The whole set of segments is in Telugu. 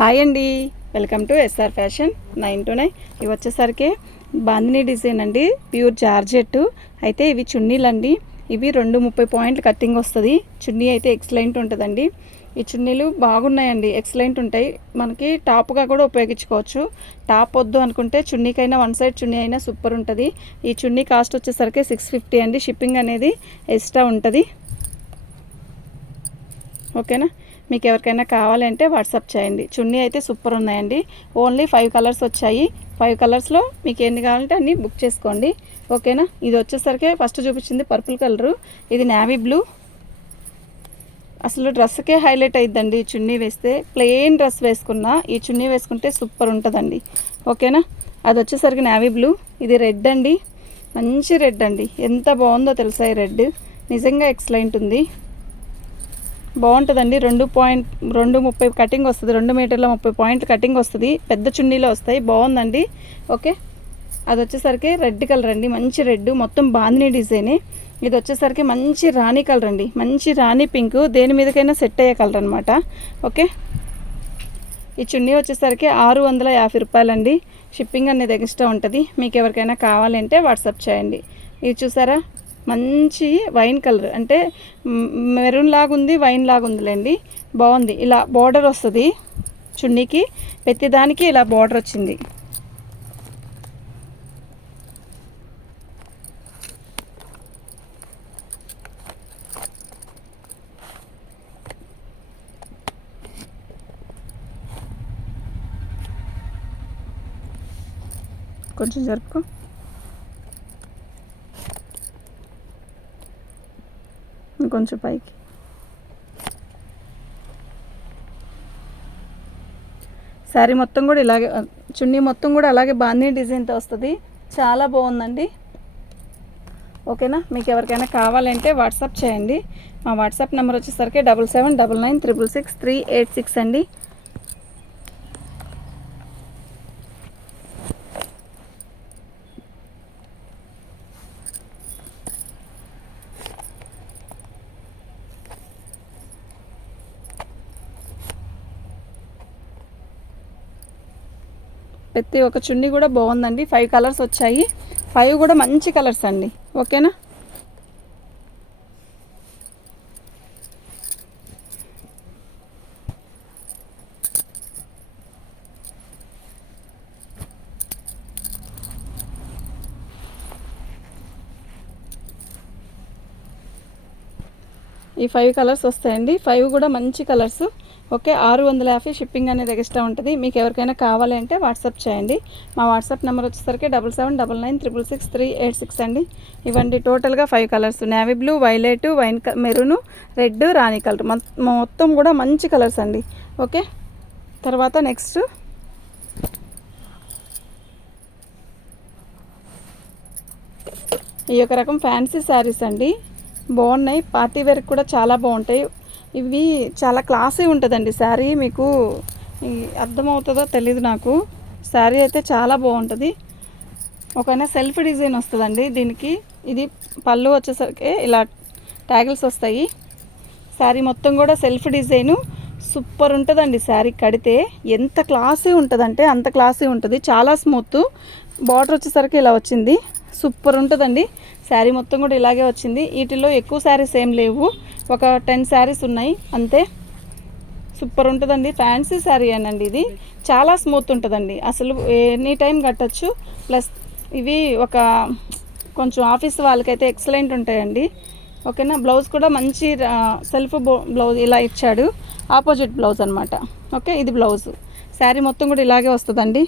హాయ్ అండి, వెల్కమ్ టు ఎస్ఆర్ ఫ్యాషన్ 929. ఇవి వచ్చేసరికి బాందినీ డిజైన్ అండి, ప్యూర్ జార్జెట్. అయితే ఇవి చున్నీలండి. ఇవి 230 పాయింట్లు కట్టింగ్ వస్తుంది. చున్నీ అయితే ఎక్సలెంట్ ఉంటుందండి. ఈ చున్నీలు బాగున్నాయండి, ఎక్సలెంట్ ఉంటాయి. మనకి టాప్గా కూడా ఉపయోగించుకోవచ్చు. టాప్ వద్దు అనుకుంటే చున్నీకైనా వన్ సైడ్ చున్నీ అయినా సూపర్ ఉంటుంది. ఈ చున్నీ కాస్ట్ వచ్చేసరికి 650 అండి. షిప్పింగ్ అనేది ఎక్స్ట్రా ఉంటుంది. ఓకేనా, మీకు ఎవరికైనా కావాలంటే వాట్సాప్ చేయండి. చున్నీ అయితే సూపర్ ఉన్నాయండి. ఓన్లీ 5 కలర్స్ వచ్చాయి. 5 కలర్స్లో మీకు ఎన్ని కావాలంటే అన్నీ బుక్ చేసుకోండి. ఓకేనా, ఇది వచ్చేసరికి ఫస్ట్ చూపించింది పర్పుల్ కలరు, ఇది నేవీ బ్లూ. అసలు డ్రెస్కే హైలైట్ అయిద్దండి ఈ చున్నీ వేస్తే. ప్లెయిన్ డ్రెస్ వేసుకున్నా ఈ చున్నీ వేసుకుంటే సూపర్ ఉంటుందండి. ఓకేనా, అది వచ్చేసరికి నేవీ బ్లూ. ఇది రెడ్ అండి, మంచి రెడ్ అండి. ఎంత బాగుందో తెలుసా ఈ రెడ్, నిజంగా ఎక్సలెంట్ ఉంది, బాగుంటుందండి. 2.230 కటింగ్ వస్తుంది. 2 మీటర్ల 30 పాయింట్లు కటింగ్ వస్తుంది. పెద్ద చున్నీలో వస్తాయి, బాగుందండి. ఓకే, అది వచ్చేసరికి రెడ్ కలర్ అండి, మంచి రెడ్, మొత్తం బాందినీ డిజైనే. ఇది వచ్చేసరికి మంచి రాణి కలర్ అండి, మంచి రాణి పింక్, దేని మీదకైనా సెట్ అయ్యే కలర్ అనమాట. ఓకే, ఈ చున్నీ వచ్చేసరికి 650 రూపాయలండి. షిప్పింగ్ అనేది ఎక్స్ట్రా ఉంటుంది. మీకు ఎవరికైనా కావాలంటే వాట్సాప్ చేయండి. ఇది చూసారా, మంచి వైన్ కలర్, అంటే మెరూన్ లాగా ఉంది, వైన్ లాగా ఉందిలేండి, బాగుంది. ఇలా బార్డర్ వస్తుంది చున్నీకి, ప్రతిదానికి ఇలా బార్డర్ వచ్చింది. కొంచెం జరుపుకో. కొంచెం పైకి. శారీ మొత్తం కూడా ఇలాగే, చున్నీ మొత్తం కూడా అలాగే బాందినీ డిజైన్తో వస్తుంది. చాలా బాగుందండి. ఓకేనా, మీకు ఎవరికైనా కావాలంటే వాట్సాప్ చేయండి. మా వాట్సాప్ నెంబర్ వచ్చేసరికి 7799666386 అండి. ప్రతి ఒక్క చున్నీ కూడా బాగుందండి. 5 కలర్స్ వచ్చాయి, 5 కూడా మంచి కలర్స్ అండి. ఓకేనా, ఈ 5 కలర్స్ వస్తాయండి. 5 కూడా మంచి కలర్స్. ఓకే, 650 షిప్పింగ్ అనేది ఎక్స్ట్రా ఉంటుంది. మీకు ఎవరికైనా కావాలంటే వాట్సాప్ చేయండి. మా వాట్సాప్ నెంబర్ వచ్చేసరికి 7799666386 అండి. ఇవ్వండి, టోటల్గా 5 colours, navy blue, violet, wine maroon, red, rani colour, మొత్తం కూడా మంచి కలర్స్ అండి. ఓకే, తర్వాత నెక్స్ట్ ఈ యొక్క రకం ఫ్యాన్సీ శారీస్ అండి, బాగున్నాయి. పార్టీ వేర్కి కూడా చాలా బాగుంటాయి. ఇవి చాలా క్లాసీ ఉంటుందండి శారీ. మీకు అర్థమవుతుందో తెలీదు నాకు. శారీ అయితే చాలా బాగుంటుంది. ఒకైనా సెల్ఫ్ డిజైన్ వస్తుందండి దీనికి. ఇది పళ్ళు వచ్చేసరికి ఇలా ట్యాగిల్స్ వస్తాయి. శారీ మొత్తం కూడా సెల్ఫ్ డిజైను, సూపర్ ఉంటుందండి. శారీ కడితే ఎంత క్లాసీ ఉంటుందంటే అంత క్లాసీ ఉంటుంది, చాలా స్మూత్. బార్డర్ వచ్చేసరికి ఇలా వచ్చింది, సూపర్ ఉంటుందండి. శారీ మొత్తం కూడా ఇలాగే వచ్చింది. వీటిలో ఎక్కువ శారీస్ ఏం లేవు, ఒక 10 శారీస్ ఉన్నాయి అంతే. సూపర్ ఉంటుందండి, ఫ్యాన్సీ శారీ అనండి. ఇది చాలా స్మూత్ ఉంటుందండి, అసలు ఎనీ టైం కట్టచ్చు. ప్లస్ ఇవి ఒక కొంచెం ఆఫీస్ వాళ్ళకైతే ఎక్సలెంట్ ఉంటాయండి. ఓకేనా, బ్లౌజ్ కూడా మంచి సెల్ఫ్ బ్లౌజ్ ఇలా ఇచ్చాడు, ఆపోజిట్ బ్లౌజ్ అనమాట. ఓకే, ఇది బ్లౌజ్. శారీ మొత్తం కూడా ఇలాగే వస్తుందండి.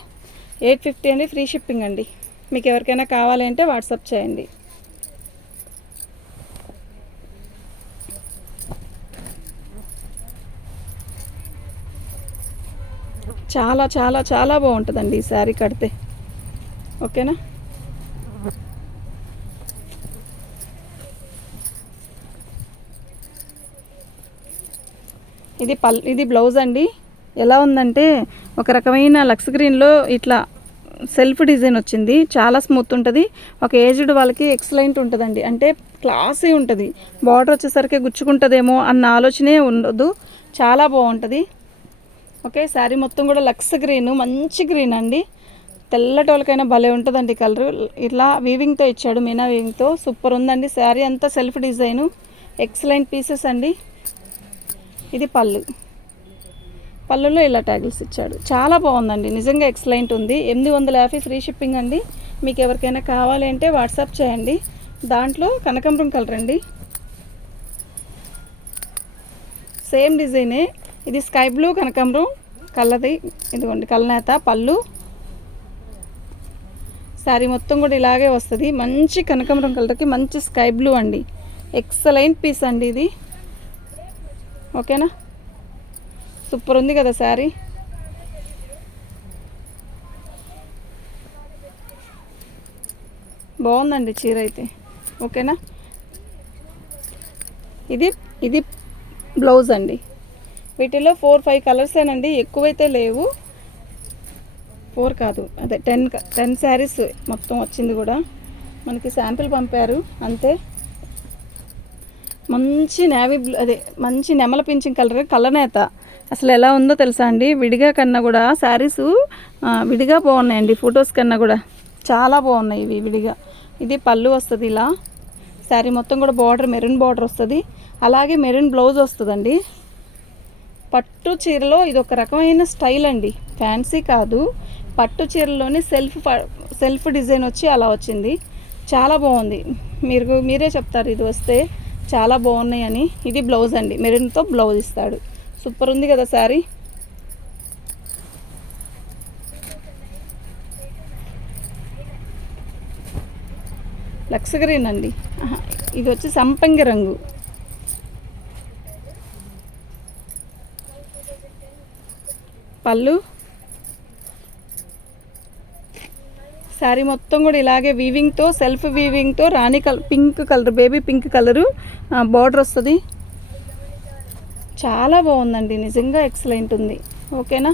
850 అండి, ఫ్రీ షిప్పింగ్ అండి. మీకు ఎవరికైనా కావాలి అంటే వాట్సాప్ చేయండి. చాలా చాలా చాలా బాగుంటుందండి ఈ శారీ కడితే. ఓకేనా, ఇది బ్లౌజ్ అండి. ఎలా ఉందంటే ఒక రకమైన లక్స్ గ్రీన్లో ఇట్లా సెల్ఫ్ డిజైన్ వచ్చింది, చాలా స్మూత్ ఉంటుంది. ఒక ఏజ్డ్ వాళ్ళకి ఎక్సలెంట్ ఉంటుందండి, అంటే క్లాసీ ఉంటుంది. బార్డర్ వచ్చేసరికి గుచ్చుకుంటుందేమో అన్న ఆలోచనే ఉండదు, చాలా బాగుంటుంది. ఓకే, శారీ మొత్తం కూడా లక్స్ గ్రీన్, మంచి గ్రీన్ అండి. తెల్లటోళ్ళకైనా భలే ఉంటుందండి కలరు. ఇట్లా వీవింగ్తో ఇచ్చాడు, మీనా వీవింగ్తో. సూపర్ ఉందండి శారీ అంతా. సెల్ఫ్ డిజైను, ఎక్సలెంట్ పీసెస్ అండి. ఇది పళ్ళులో ఇలా ట్యాగిల్స్ ఇచ్చాడు. చాలా బాగుందండి, నిజంగా ఎక్సలెంట్ ఉంది. 850 ఫ్రీ షిప్పింగ్ అండి. మీకు ఎవరికైనా కావాలి అంటే వాట్సాప్ చేయండి. దాంట్లో కనకాంబరం కలర్ అండి, సేమ్ డిజైనే. ఇది స్కై బ్లూ కనకాంబరం కలర్ది. ఇదిగోండి కలనేత పళ్ళు. శారీ మొత్తం కూడా ఇలాగే వస్తుంది. మంచి కనకాంబరం కలర్కి మంచి స్కై బ్లూ అండి. ఎక్సలెంట్ పీస్ అండి ఇది. ఓకేనా, సూపర్ ఉంది కదా శారీ. బాగుందండి చీర అయితే. ఓకేనా, ఇది బ్లౌజ్ అండి. వీటిలో 4-5 కలర్సేనండి, ఎక్కువైతే లేవు. 4 కాదు, అదే 10 శారీస్ మొత్తం వచ్చింది కూడా. మనకి శాంపిల్ పంపారు అంతే. మంచి నేవీ బ్లూ, అదే మంచి నెమల పింఛింగ్ కలనేత. అసలు ఎలా ఉందో తెలుసా అండి, విడిగా కన్నా కూడా శారీస్ విడిగా బాగున్నాయండి, ఫొటోస్ కన్నా కూడా చాలా బాగున్నాయి ఇవి విడిగా. ఇది పళ్ళు వస్తుంది ఇలా. శారీ మొత్తం కూడా బార్డర్ మెరూన్ బార్డర్ వస్తుంది, అలాగే మెరూన్ బ్లౌజ్ వస్తుందండి. పట్టు చీరలో ఇది ఒక రకమైన స్టైల్ అండి, ఫ్యాన్సీ కాదు. పట్టు చీరలోని సెల్ఫ్ డిజైన్ వచ్చి అలా వచ్చింది. చాలా బాగుంది. మీరే చెప్తారు ఇది వస్తే చాలా బాగున్నాయి అని. ఇది బ్లౌజ్ అండి, మెరూన్తో బ్లౌజ్ ఇస్తాడు. సూపర్ ఉంది కదా శారీ. లక్స్ గ్రీన్ అండి. ఇది వచ్చి సంపంగి రంగు. పళ్ళు, శారీ మొత్తం కూడా ఇలాగే వీవింగ్తో, సెల్ఫ్ వీవింగ్తో rani pink colour, baby pink colour border వస్తుంది. చాలా బాగుందండి, నిజంగా ఎక్సలెంట్ ఉంది. ఓకేనా,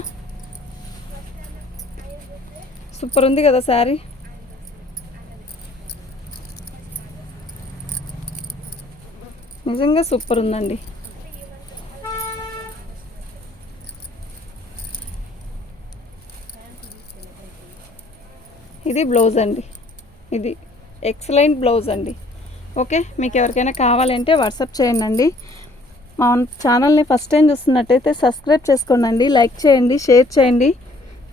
సూపర్ ఉంది కదా శారీ. నిజంగా సూపర్ ఉందండి. ఇది బ్లౌజ్ అండి, ఇది ఎక్సలెంట్ బ్లౌజ్ అండి. ఓకే, మీకు ఎవరికైనా కావాలంటే వాట్సాప్ చేయండి. మా ఛానల్ని ఫస్ట్ టైం చూస్తున్నట్టయితే సబ్స్క్రైబ్ చేసుకోండి, లైక్ చేయండి, షేర్ చేయండి.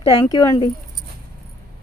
థ్యాంక్ యూ అండి.